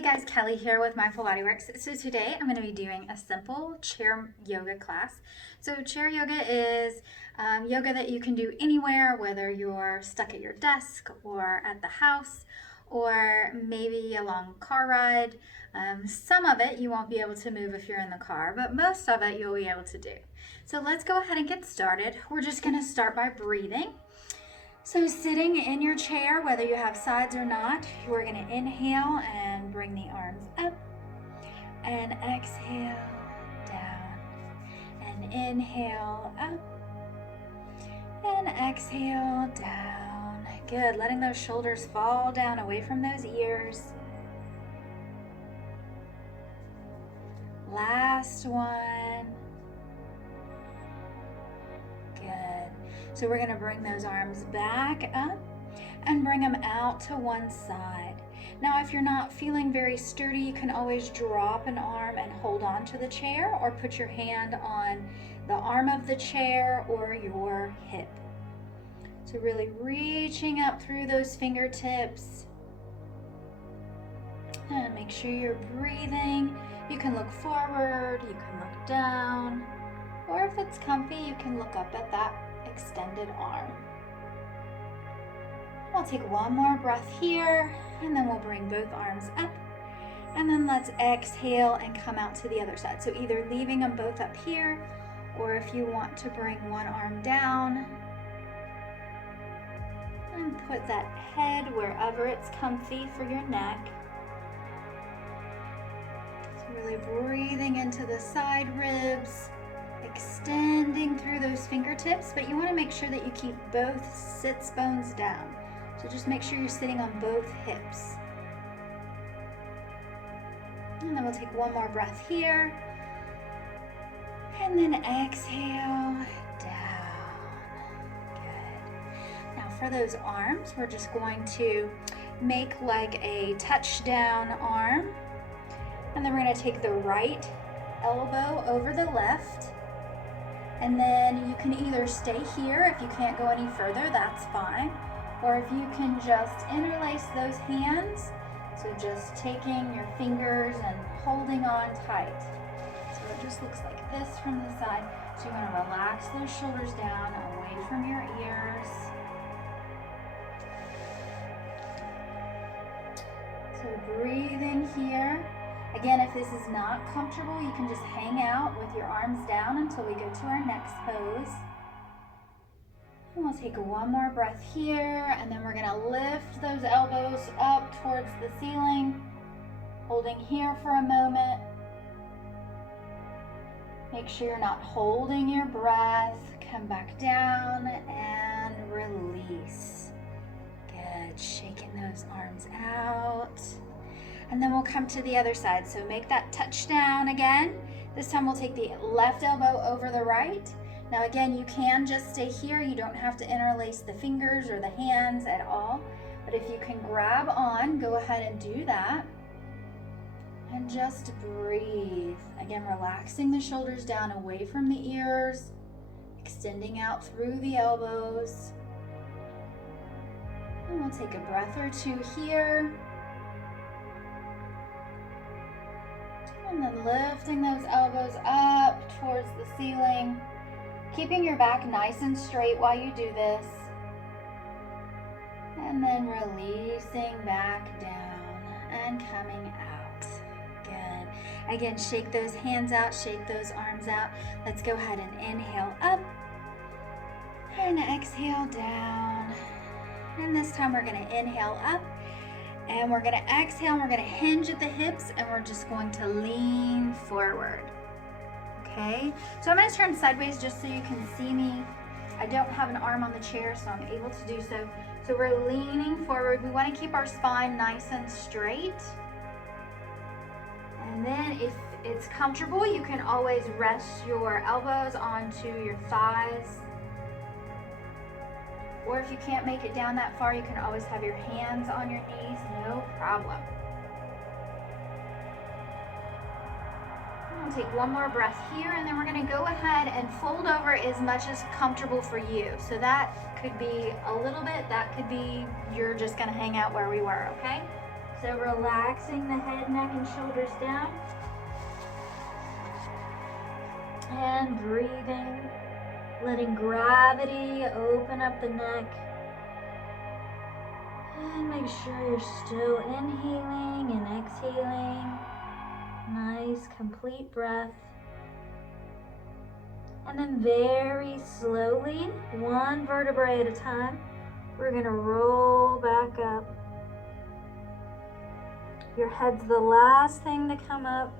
Hey guys, Kelly here with Mindful Bodyworks. So today I'm going to be doing a simple chair yoga class. So chair yoga is yoga that you can do anywhere, whether you're stuck at your desk or at the house or maybe a long car ride. Some of it you won't be able to move if you're in the car, but most of it you'll be able to do. So let's go ahead and get started. We're just going to start by breathing. So sitting in your chair, whether you have sides or not, you're going to inhale and bring the arms up and exhale down and inhale up and exhale down. Good, letting those shoulders fall down away from those ears. Last one. Good. So we're going to bring those arms back up and bring them out to one side. Now, if you're not feeling very sturdy, you can always drop an arm and hold on to the chair, or put your hand on the arm of the chair or your hip. So really reaching up through those fingertips. And make sure you're breathing. You can look forward, you can look down, or if it's comfy, you can look up at that extended arm. I'll take one more breath here, and then we'll bring both arms up, and then let's exhale and come out to the other side. So either leaving them both up here, or if you want to bring one arm down and put that head wherever it's comfy for your neck. So really breathing into the side ribs, extending through those fingertips, but you want to make sure that you keep both sits bones down. So just make sure you're sitting on both hips. And then we'll take one more breath here. And then exhale down. Good. Now for those arms, we're just going to make like a touchdown arm. And then we're going to take the right elbow over the left. And then you can either stay here if you can't go any further, that's fine. Or if you can just interlace those hands, so just taking your fingers and holding on tight. So it just looks like this from the side. So you want to relax those shoulders down away from your ears. So breathing here. Again, if this is not comfortable, you can just hang out with your arms down until we go to our next pose. And we'll take one more breath here, and then we're going to lift those elbows up towards the ceiling, holding here for a moment. Make sure you're not holding your breath. Come back down and release. Good, shaking those arms out. And then we'll come to the other side. So make that touchdown again. This time we'll take the left elbow over the right. Now again, you can just stay here. You don't have to interlace the fingers or the hands at all. But if you can grab on, go ahead and do that. And just breathe. Again, relaxing the shoulders down away from the ears, extending out through the elbows. And we'll take a breath or two here. And then lifting those elbows up towards the ceiling, keeping your back nice and straight while you do this. And then releasing back down and coming out. Good. Again, shake those hands out, shake those arms out. Let's go ahead and inhale up and exhale down. And this time we're going to inhale up. And we're going to exhale, and we're going to hinge at the hips, and we're just going to lean forward. Okay? So I'm going to turn sideways just so you can see me. I don't have an arm on the chair, so I'm able to do so. So we're leaning forward. We want to keep our spine nice and straight. And then if it's comfortable, you can always rest your elbows onto your thighs. Or if you can't make it down that far, you can always have your hands on your knees, no problem. I'll take one more breath here, and then we're going to go ahead and fold over as much as comfortable for you. So that could be a little bit, that could be you're just going to hang out where we were, okay? So relaxing the head, neck, and shoulders down. And breathing, letting gravity open up the neck. And make sure you're still inhaling and exhaling. Nice, complete breath. And then very slowly, one vertebrae at a time, we're gonna roll back up. Your head's the last thing to come up.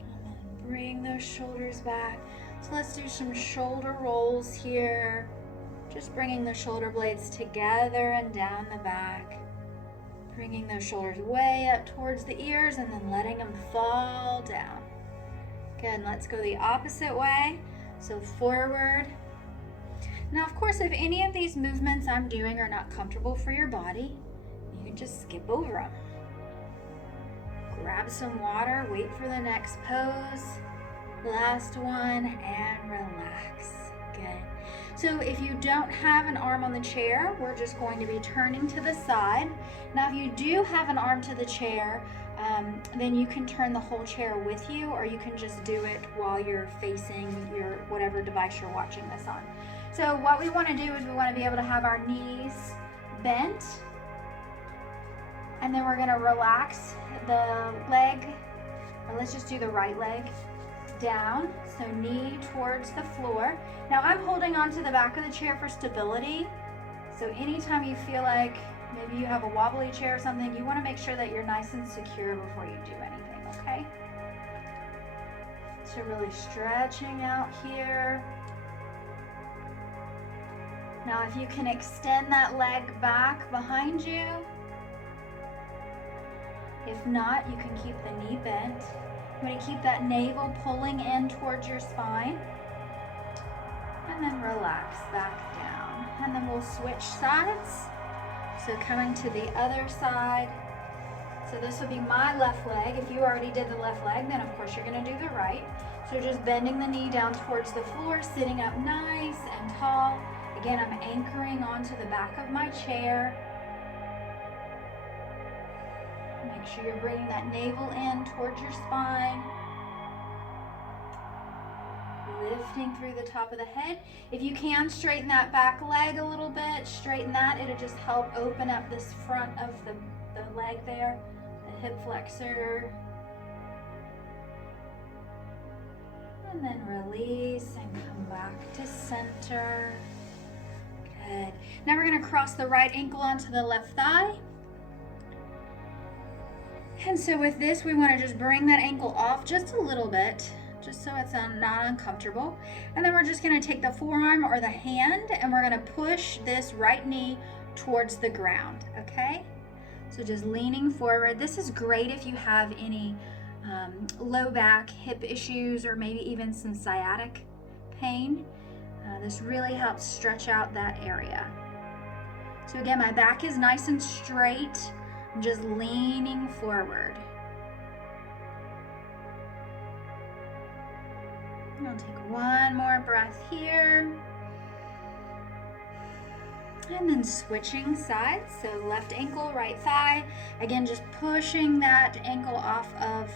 And then bring those shoulders back. So let's do some shoulder rolls here. Just bringing the shoulder blades together and down the back. Bringing those shoulders way up towards the ears and then letting them fall down. Good, let's go the opposite way. So forward. Now, of course, if any of these movements I'm doing are not comfortable for your body, you can just skip over them. Grab some water, wait for the next pose. Last one, and relax. Good. So if you don't have an arm on the chair, we're just going to be turning to the side. Now, if you do have an arm to the chair, then you can turn the whole chair with you, or you can just do it while you're facing your whatever device you're watching this on. So what we want to do is we want to be able to have our knees bent, and then we're going to relax the leg, or let's just do the right leg, down, so knee towards the floor. Now I'm holding onto the back of the chair for stability, so anytime you feel like maybe you have a wobbly chair or something, you want to make sure that you're nice and secure before you do anything, okay? So really stretching out here. Now if you can extend that leg back behind you. If not, you can keep the knee bent. I'm going to keep that navel pulling in towards your spine. And then relax back down. And then we'll switch sides. So coming to the other side. So this will be my left leg. If you already did the left leg, then of course you're going to do the right. So just bending the knee down towards the floor, sitting up nice and tall. Again, I'm anchoring onto the back of my chair. Make sure you're bringing that navel in towards your spine. Lifting through the top of the head. If you can, straighten that back leg a little bit. Straighten that. It'll just help open up this front of the leg there, the hip flexor. And then release and come back to center. Good. Now we're going to cross the right ankle onto the left thigh. And so with this, we want to just bring that ankle off just a little bit, just so it's not uncomfortable. And then we're just going to take the forearm or the hand, and we're going to push this right knee towards the ground, okay? So just leaning forward. This is great if you have any low back, hip issues, or maybe even some sciatic pain. This really helps stretch out that area. So again, my back is nice and straight. I'm just leaning forward. And I'll take one more breath here. And then switching sides. So left ankle, right thigh. Again, just pushing that ankle off of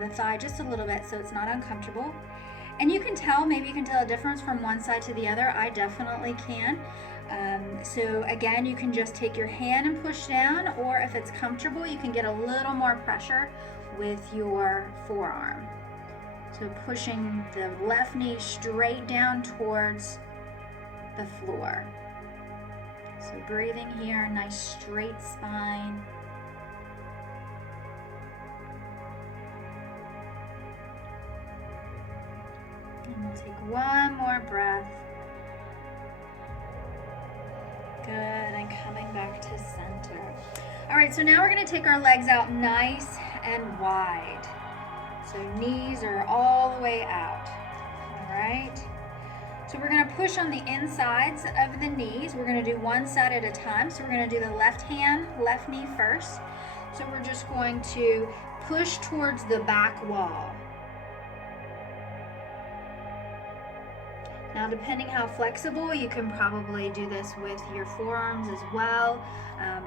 the thigh just a little bit so it's not uncomfortable. And you can tell, maybe you can tell a difference from one side to the other. I definitely can. So again, you can just take your hand and push down, or if it's comfortable, you can get a little more pressure with your forearm. So pushing the left knee straight down towards the floor. So breathing here, nice straight spine. And we'll take one more breath. Good, and coming back to center. All right, so now we're gonna take our legs out nice and wide. So knees are all the way out, all right? So we're gonna push on the insides of the knees. We're gonna do one side at a time. So we're gonna do the left hand, left knee first. So we're just going to push towards the back wall. Now, depending how flexible, you can probably do this with your forearms as well.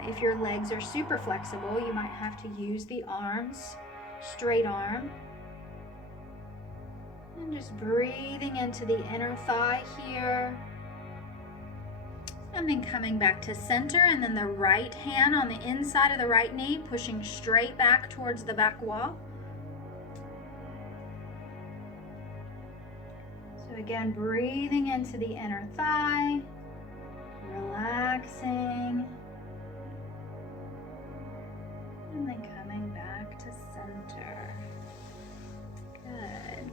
If your legs are super flexible, you might have to use the arms, straight arm. And just breathing into the inner thigh here. And then coming back to center, and then the right hand on the inside of the right knee, pushing straight back towards the back wall. So again, breathing into the inner thigh, relaxing, and then coming back to center. Good.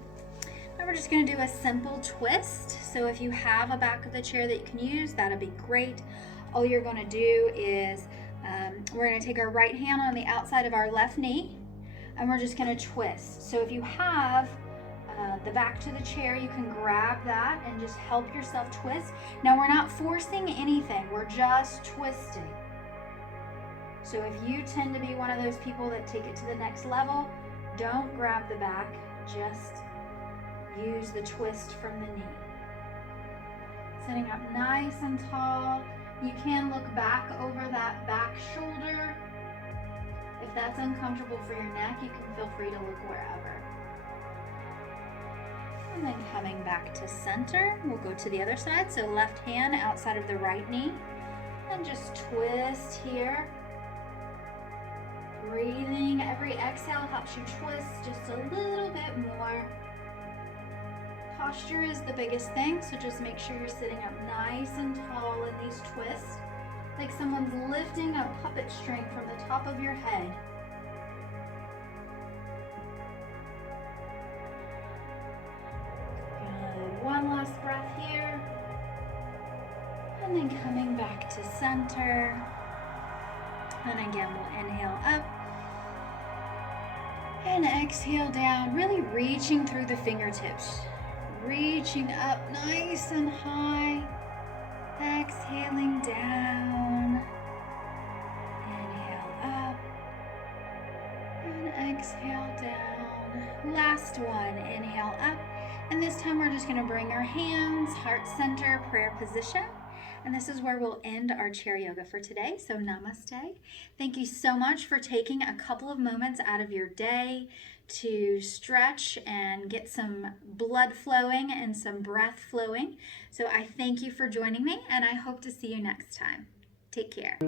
Now we're just going to do a simple twist. So if you have a back of the chair that you can use, that'll be great. All you're going to do is we're going to take our right hand on the outside of our left knee, and we're just going to twist. So if you have the back to the chair, you can grab that and just help yourself twist. Now we're not forcing anything, we're just twisting. So if you tend to be one of those people that take it to the next level, don't grab the back, just use the twist from the knee. Sitting up nice and tall. You can look back over that back shoulder. If that's uncomfortable for your neck, you can feel free to look wherever. And then coming back to center, we'll go to the other side. So left hand outside of the right knee, and just twist here. Breathing, every exhale helps you twist just a little bit more. Posture is the biggest thing, so just make sure you're sitting up nice and tall in these twists, like someone's lifting a puppet string from the top of your head. Good. One last breath here, and then coming back to center. And again, we'll inhale up and exhale down, really reaching through the fingertips. Reaching up nice and high, exhaling down, inhale up, and exhale down. Last one, inhale up, and this time we're just going to bring our hands, heart center, prayer position. And this is where we'll end our chair yoga for today. So namaste. Thank you so much for taking a couple of moments out of your day to stretch and get some blood flowing and some breath flowing. So I thank you for joining me, and I hope to see you next time. Take care.